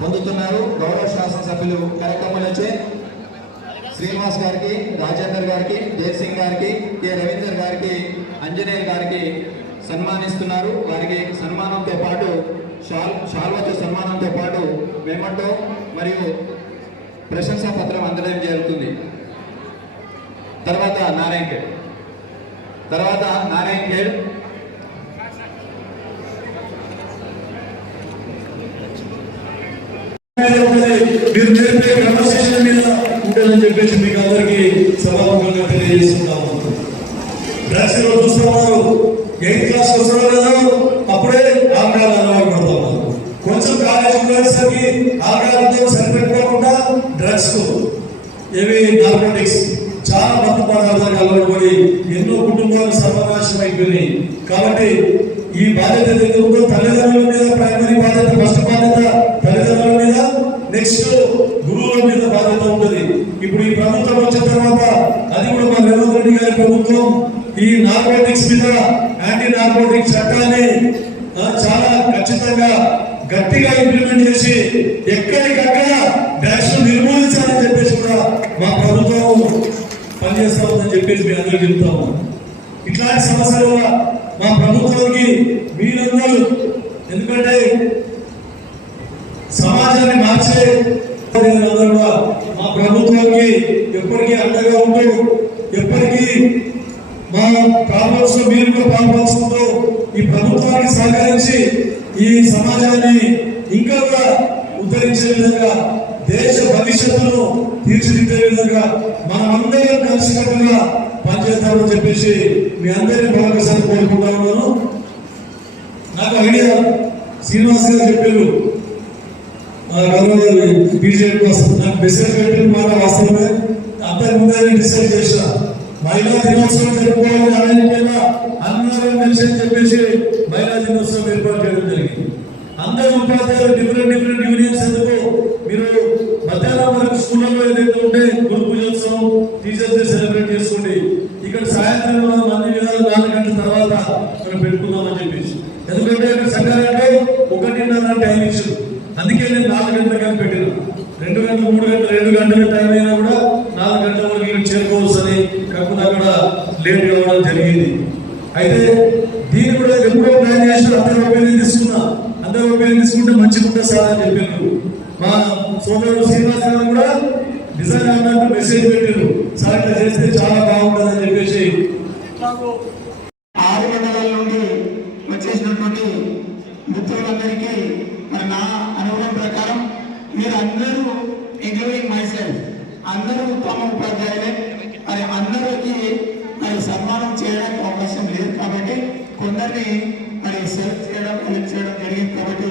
పొందుతున్నారు. గౌరవ శాసనసభ్యులు కరకమ్మలచే శ్రీనివాస్ గారికి, రాజేందర్ గారికి, జయసింగ్ గారికి, కె రవీందర్ గారికి, అంజనేయులు గారికి సన్మానిస్తున్నారు. వారికి సన్మానంతో పాటు శాల్వతో సన్మానంతో పాటు మెమోటో మరియు ప్రశంసా పత్రం అందడం జరుగుతుంది. తర్వాత నారాయణ్ ఖేడ్ మీరు నేర్పే క్రమశిక్షణ మీద ఉంటుందని చెప్పేసి మీకు అందరికీ సభాముఖంగా తెలియజేస్తున్నాము. డ్రగ్స్ లో చూస్తున్నారు, 8th క్లాస్ వస్తున్నారు కదా, అప్పుడే ఆల్కహాల్ అలవాటు పడుతున్నారు. కొంచెం కాలేజ్ ఉండేసరికి ఆల్కహాల్తో సరిపెట్టుకోకుండా డ్రగ్స్ ఏవి నార్కోటిక్స్ చాలా మత్తు పదార్థాలకు అలవాటు పడి ఎన్నో కుటుంబాలు సర్వనాశనం అయిపోయినాయి. కాబట్టి ఈ బాధ్యత ఎందుకు తల్లిదండ్రుల మీద ప్రైమరీ బాధ్యత, ఫస్ట్ బాధ్యత తల్లిదండ్రుల మీద, నెక్స్ట్ గురువుల మీద బాధ్యత ఉంటుంది. ఇప్పుడు ఈ ప్రభుత్వం వచ్చిన తర్వాత అది కూడా మా రేవంత్ రెడ్డి గారి ప్రభుత్వం ఈ నార్కోటిక్స్ మీద యాంటీ నార్కోటిక్స్ చట్టాన్ని చాలా ఖచ్చితంగా గట్టిగా ఇంప్లిమెంట్ చేసి ఎక్కడికక్కడ డ్రగ్స్ నిర్మూలించాలని చెప్పేసి కూడా మా ప్రభుత్వం పనిచేస్తా ఉందని చెప్పేసి మీ అందరూ చెప్తాము. ఇట్లాంటి సమస్యల వల్ల మా ప్రభుత్వానికి మీరందరూ, ఎందుకంటే సమాజాన్ని మార్చే మా ప్రభుత్వానికి ఎప్పటికీ అండగా ఉంటూ, ఎప్పటికీ మా ప్రాబ్లమ్స్ లో మీరు కూడా పాల్పంచుకుంటూ ఈ ప్రభుత్వానికి సహకరించి ఈ సమాజాన్ని ఇంకా కూడా ఉద్ధరించే విధంగా, దేశ భవిష్యత్తును తీర్చిదిద్దే విధంగా మనమందరం కలిసికట్టుగా పనిచేస్తామని చెప్పేసి మీ అందరినీ మరొకసారి కోరుకుంటా ఉన్నాను. నాకు ఐడియా శ్రీనివాస్ గారు చెప్పారు, బీజేపీ కోసం నాకు మెసేజ్ పెట్టిన మాట వాస్తవమే. అంతకు ముందే డిసైడ్ చేసిన మహిళా దినోత్సవం జరుపుకోవాలని అమెరికా అందరం కలిసి అని చెప్పేసి మహిళా దినోత్సవం ఏర్పాటు చేయడం జరిగింది. అందరూ ఉపాధ్యాయులు డిఫరెంట్ యూనియన్స్ ఎందుకు మీరు మధ్యాహ్నం వరకు స్కూళ్ళలో ఏదైతే ఉంటే గురు పూజోత్సవం, టీచర్స్ డే సెలబ్రేట్ చేసుకోండి. ఇక్కడ సాయంత్రం మనం అన్ని విధాలు 4 గంటల తర్వాత మనం పెట్టుకుందామని చెప్పేసి, ఎందుకంటే ఇక్కడ సంగారెడ్డిలో 1:30 టైం ఇచ్చారు. అందుకే నేను 4 గంటల కానీ పెట్టిన 2 గంటలు 3 గంటలు 2 గంటల టైం అయినా కూడా 4 గంటల వరకు ఇక్కడ చేరుకోవచ్చు అని కాకుండా కూడా లేట్ కావడం జరిగింది. అయితే దీన్ని కూడా ఎప్పుడో ప్లాన్ చేసి అందరూ ఒపీనియన్ తీసుకున్నా, అందరూ ఒపీనియన్ తీసుకుంటే మంచిగా ఉంటుంది సార్ అని చెప్పారు. మా సోదరుడు శ్రీనివాస్ గారు కూడా నిజంగా అన్నట్టు మెసేజ్ పెట్టారు, సార్ ఇట్లా చేస్తే చాలా బాగుంటుంది అని చెప్పేసి. 6 మండలాల నుండి వచ్చేసినటువంటి మిత్రులందరికీ మరి నా అనుభవం ప్రకారం మీరు అందరూ ఇంక్లూడింగ్ మై సెల్ఫ్ అందరూ ఉత్తమ ఉపాధ్యాయులే. మరి అందరికీ మరి సన్మానం చేయడానికి అవకాశం లేదు కాబట్టి కొందరిని మరి సెలెక్ట్ చేయడం జరిగింది. కాబట్టి